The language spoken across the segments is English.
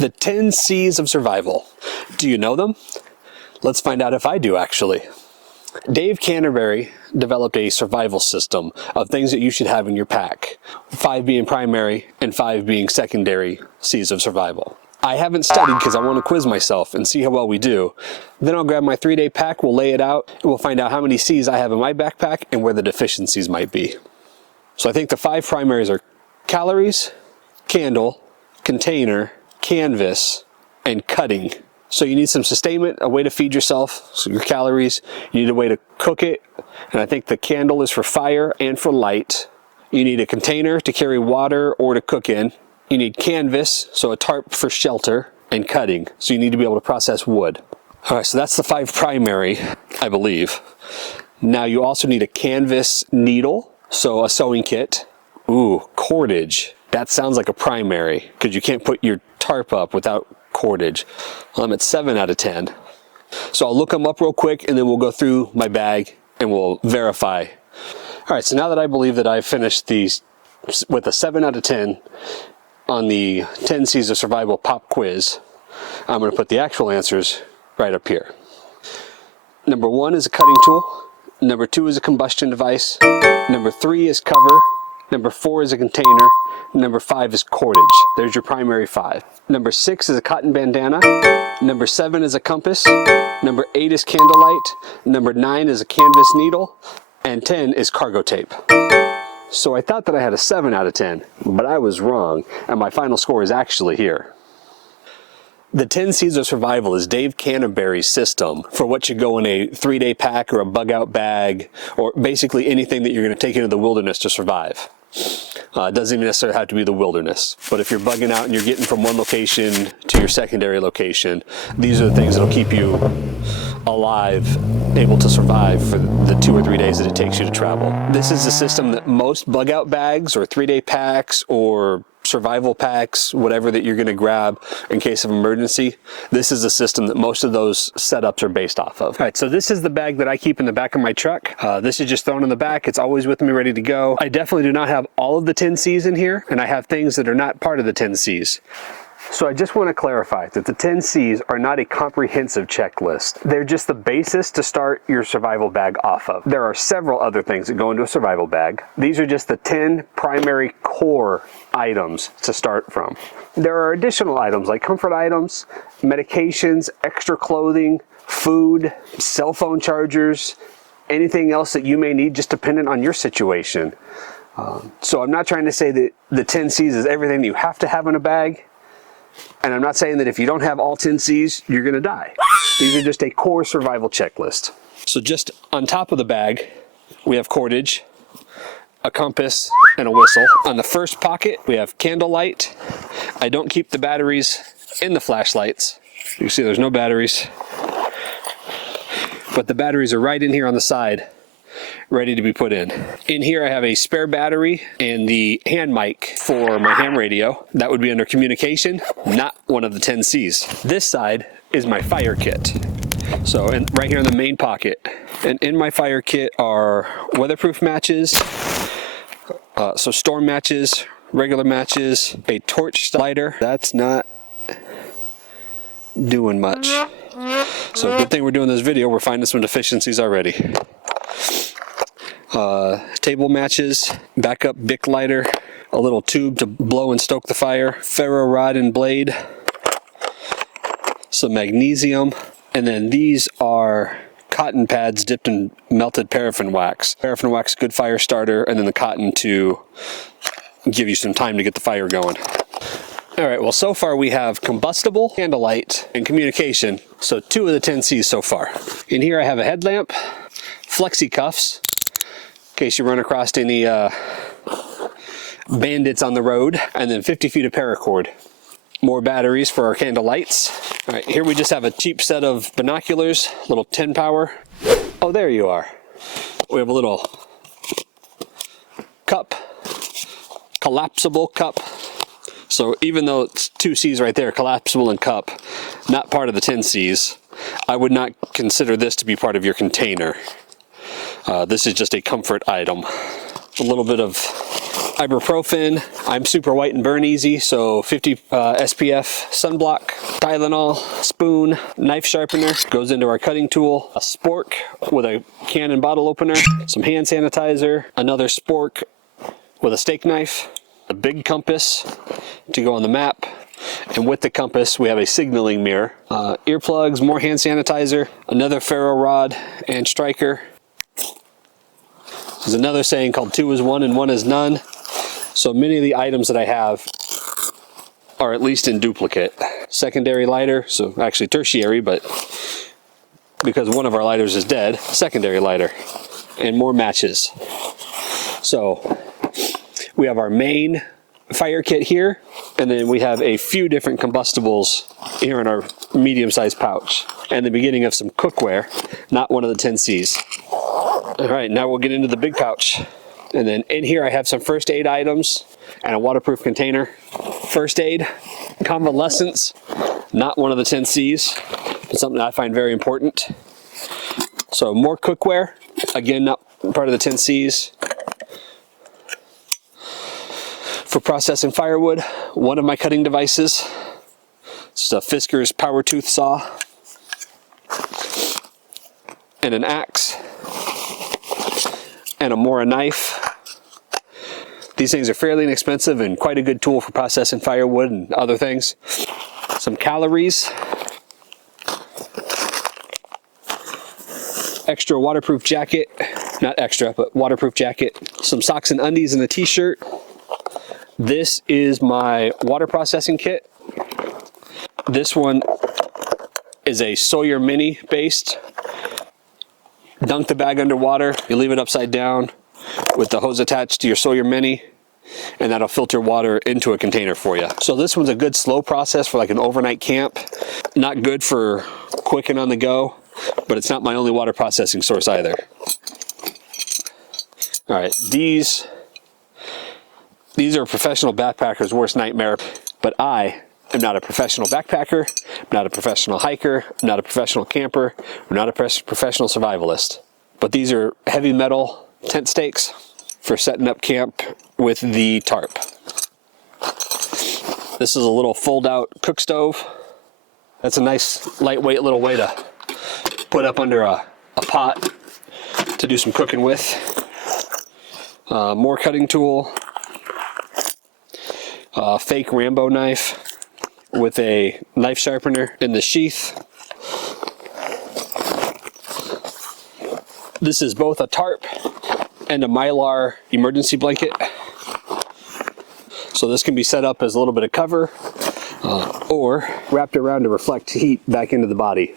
The 10 C's of survival. Do you know them? Let's find out if I do, actually. Dave Canterbury developed a survival system of things that you should have in your pack, 5 being primary and 5 being secondary C's of survival. I haven't studied because I want to quiz myself and see how well we do. Then I'll grab my 3-day pack, we'll lay it out, and we'll find out how many C's I have in my backpack and where the deficiencies might be. So I think the 5 primaries are calories, candle, container, canvas, and cutting. So you need some sustainment, a way to feed yourself, so your calories. You need a way to cook it, and I think the candle is for fire and for light. You need a container to carry water or to cook in. You need canvas, so a tarp for shelter, and cutting, so you need to be able to process wood. All right, so that's the 5 primary, I believe. Now you also need a canvas needle, so a sewing kit. Ooh, cordage. That sounds like a primary, because you can't put your tarp up without cordage. Well, I'm at 7 out of 10. So I'll look them up real quick, and then we'll go through my bag, and we'll verify. All right, so now that I believe that I've finished these with a 7 out of 10 on the 10 C's of Survival pop quiz, I'm going to put the actual answers right up here. Number 1 is a cutting tool. Number 2 is a combustion device. Number 3 is cover. Number 4 is a container. Number 5 is cordage. There's your primary 5. Number 6 is a cotton bandana. Number 7 is a compass. Number 8 is candlelight. Number 9 is a canvas needle. And 10 is cargo tape. So I thought that I had a 7 out of 10, but I was wrong, and my final score is actually here. The 10 C's of Survival is Dave Canterbury's system for what should go in a 3-day pack or a bug-out bag, or basically anything that you're going to take into the wilderness to survive. It doesn't even necessarily have to be the wilderness, but if you're bugging out and you're getting from one location to your secondary location, these are the things that will keep you alive, able to survive for the 2 or 3 days that it takes you to travel. This is a system that most bug-out bags or 3-day packs or survival packs, whatever that you're going to grab in case of emergency, this is a system that most of those setups are based off of. All right, so this is the bag that I keep in the back of my truck. This is just thrown in the back. It's always with me, ready to go. I definitely do not have all of the 10 C's in here, and I have things that are not part of the 10 C's. So I just want to clarify that the 10 C's are not a comprehensive checklist. They're just the basis to start your survival bag off of. There are several other things that go into a survival bag. These are just the 10 primary core items to start from. There are additional items like comfort items, medications, extra clothing, food, cell phone chargers, anything else that you may need just dependent on your situation. So I'm not trying to say that the 10 C's is everything you have to have in a bag. And I'm not saying that if you don't have all 10 C's, you're going to die. These are just a core survival checklist. So just on top of the bag, we have cordage, a compass, and a whistle. On the first pocket, we have candlelight. I don't keep the batteries in the flashlights. You can see there's no batteries. But the batteries are right in here on the side, ready to be put in. In here I have a spare battery and the hand mic for my ham radio. That would be under communication, not one of the 10 C's. This side is my fire kit. So right here in the main pocket. And in my fire kit are weatherproof matches, so storm matches, regular matches, a torch lighter. That's not doing much. So good thing we're doing this video, we're finding some deficiencies already. Table matches, backup Bic lighter, a little tube to blow and stoke the fire, ferro rod and blade, some magnesium, and then these are cotton pads dipped in melted paraffin wax. Paraffin wax, good fire starter, and then the cotton to give you some time to get the fire going. All right, well, so far we have combustible, candlelight, and communication. So 2 of the 10 C's so far. In here I have a headlamp, flexi cuffs, in case you run across any bandits on the road, and then 50 feet of paracord. More batteries for our candle lights. All right, here we just have a cheap set of binoculars, little 10 power. Oh, there you are. We have a little cup, collapsible cup. So even though it's 2 C's right there, collapsible and cup, not part of the 10 C's, I would not consider this to be part of your container. This is just a comfort item. A little bit of ibuprofen. I'm super white and burn easy, so 50 SPF sunblock, Tylenol, spoon, knife sharpener goes into our cutting tool, a spork with a can and bottle opener, some hand sanitizer, another spork with a steak knife, a big compass to go on the map, and with the compass we have a signaling mirror, earplugs, more hand sanitizer, another ferro rod and striker. There's another saying called 2 is 1 and 1 is none. So many of the items that I have are at least in duplicate. Secondary lighter, so actually tertiary, but because one of our lighters is dead, secondary lighter, and more matches. So we have our main fire kit here, and then we have a few different combustibles here in our medium-sized pouch, and the beginning of some cookware, not one of the 10 C's. All right, now we'll get into the big pouch. And then in here I have some first aid items and a waterproof container. First aid, convalescents, not one of the 10 C's, but something I find very important. So more cookware, again, not part of the 10 C's. For processing firewood, one of my cutting devices. It's a Fisker's power tooth saw. And an axe. And a Mora knife. These things are fairly inexpensive and quite a good tool for processing firewood and other things. Some calories. Extra waterproof jacket. Not extra, but waterproof jacket. Some socks and undies and a t-shirt. This is my water processing kit. This one is a Sawyer Mini based. Dunk the bag underwater, you leave it upside down with the hose attached to your Sawyer Mini, and that'll filter water into a container for you. So this one's a good slow process for like an overnight camp. Not good for quick and on the go, but it's not my only water processing source either. All right, these are a professional backpacker's worst nightmare, but I am not a professional backpacker, I'm not a professional hiker, I'm not a professional camper, I'm not a professional survivalist. But these are heavy metal tent stakes for setting up camp with the tarp. This is a little fold-out cook stove. That's a nice lightweight little way to put up under a pot to do some cooking with. More cutting tool. Fake Rambo knife with a knife sharpener in the sheath. This is both a tarp and a Mylar emergency blanket. So this can be set up as a little bit of cover or wrapped around to reflect heat back into the body.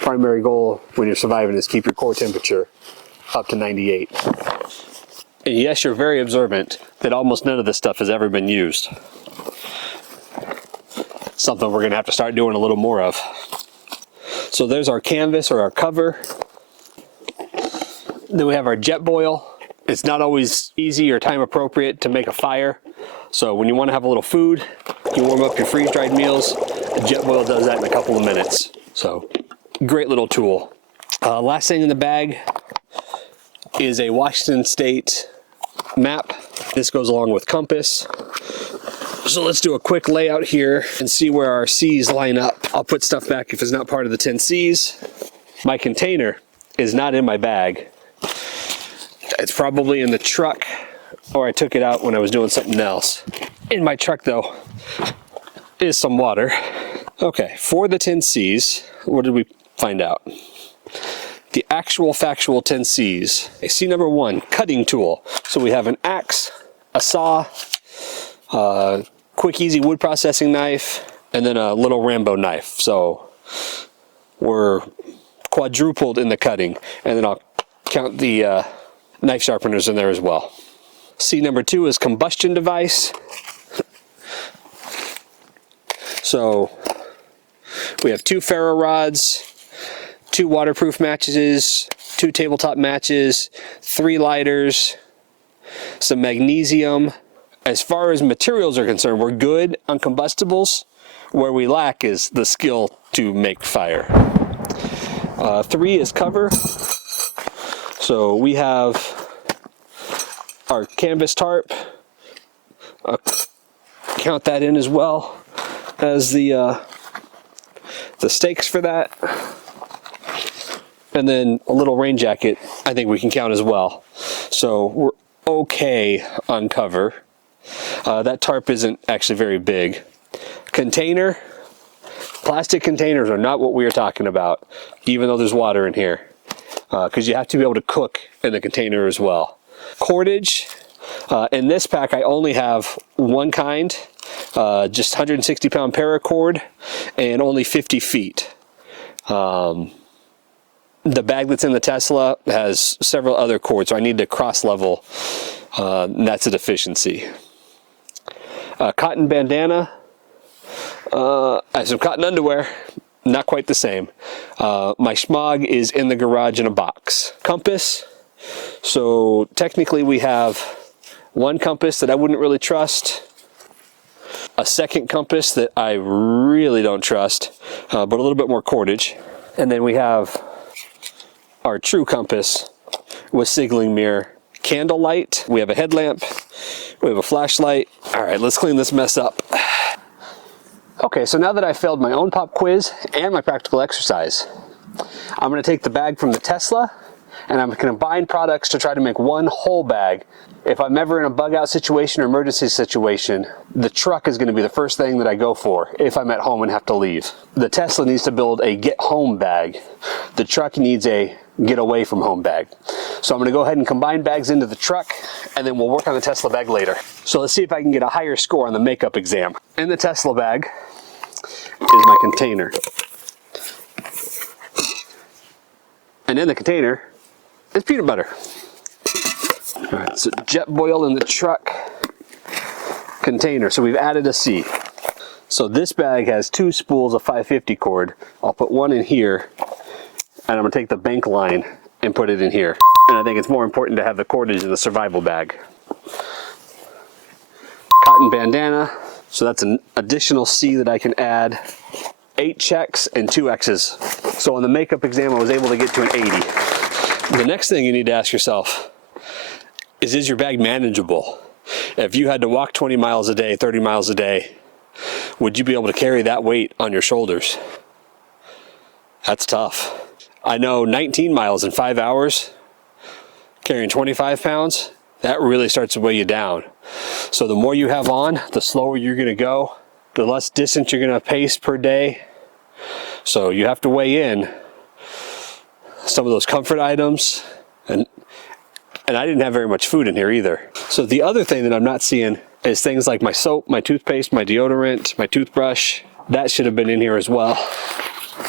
Primary goal when you're surviving is keep your core temperature up to 98. And yes, you're very observant that almost none of this stuff has ever been used. Something we're gonna have to start doing a little more of. So there's our canvas or our cover. Then we have our jet boil. It's not always easy or time appropriate to make a fire. So when you want to have a little food, you warm up your freeze-dried meals. The jet boil does that in a couple of minutes. So great little tool. Last thing in the bag is a Washington State map. This goes along with compass. So let's do a quick layout here and see where our C's line up. I'll put stuff back if it's not part of the 10 C's. My container is not in my bag. It's probably in the truck, or I took it out when I was doing something else. In my truck though is some water. Okay, for the 10 C's, what did we find out? The actual factual 10 C's. C number 1, cutting tool. So we have an axe, a saw, quick easy wood processing knife, and then a little Rambo knife. So we're quadrupled in the cutting, and then I'll count the knife sharpeners in there as well. C number 2 is combustion device. So we have 2 ferro rods, 2 waterproof matches, 2 tabletop matches, 3 lighters, some magnesium. As far as materials are concerned, we're good on combustibles. Where we lack is the skill to make fire. 3 is cover. So we have our canvas tarp. Count that in as well as the stakes for that. And then a little rain jacket, I think we can count as well. So we're okay on cover. That tarp isn't actually very big. Container. Plastic containers are not what we are talking about, even though there's water in here, because you have to be able to cook in the container as well. Cordage. In this pack, I only have one kind, just 160-pound paracord and only 50 feet. The bag that's in the Tesla has several other cords, so I need to cross-level, and that's a deficiency. Cotton bandana. I have some cotton underwear, not quite the same. My schmog is in the garage in a box. Compass. So technically we have one compass that I wouldn't really trust, a second compass that I really don't trust, but a little bit more cordage. And then we have our true compass with signaling mirror, candle light. We have a headlamp. We have a flashlight. All right, let's clean this mess up. Okay, so now that I failed my own pop quiz and my practical exercise, I'm going to take the bag from the Tesla and I'm going to combine products to try to make one whole bag. If I'm ever in a bug out situation or emergency situation, the truck is going to be the first thing that I go for if I'm at home and have to leave. The Tesla needs to build a get home bag. The truck needs a get away from home bag. So I'm going to go ahead and combine bags into the truck, and then we'll work on the Tesla bag later. So let's see if I can get a higher score on the makeup exam. In the Tesla bag is my container. And in the container is peanut butter. All right, so Jetboil in the truck container. So we've added a C. So this bag has 2 spools of 550 cord. I'll put one in here, and I'm gonna take the bank line and put it in here. And I think it's more important to have the cordage in the survival bag. Cotton bandana. So that's an additional C that I can add. 8 checks and 2 X's. So on the makeup exam, I was able to get to an 80. The next thing you need to ask yourself is your bag manageable? If you had to walk 20 miles a day, 30 miles a day, would you be able to carry that weight on your shoulders? That's tough. I know 19 miles in 5 hours, carrying 25 pounds, that really starts to weigh you down. So the more you have on, the slower you're gonna go, the less distance you're gonna pace per day. So you have to weigh in some of those comfort items, and I didn't have very much food in here either. So the other thing that I'm not seeing is things like my soap, my toothpaste, my deodorant, my toothbrush. That should have been in here as well.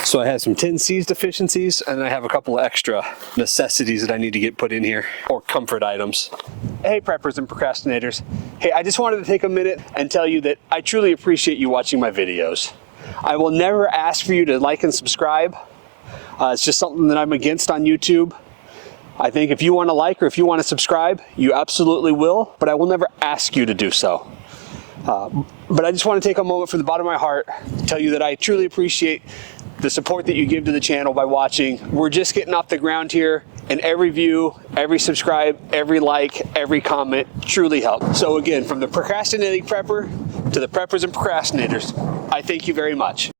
So I have some 10 C's deficiencies, and I have a couple of extra necessities that I need to get put in here, or comfort items. Hey preppers and procrastinators. Hey, I just wanted to take a minute and tell you that I truly appreciate you watching my videos. I will never ask for you to like and subscribe. It's just something that I'm against on YouTube. I think if you want to like or if you want to subscribe, you absolutely will, but I will never ask you to do so. But I just want to take a moment from the bottom of my heart to tell you that I truly appreciate the support that you give to the channel by watching. We're just getting off the ground here, and every view, every subscribe, every like, every comment truly helps. So again, from the procrastinating prepper to the preppers and procrastinators, I thank you very much.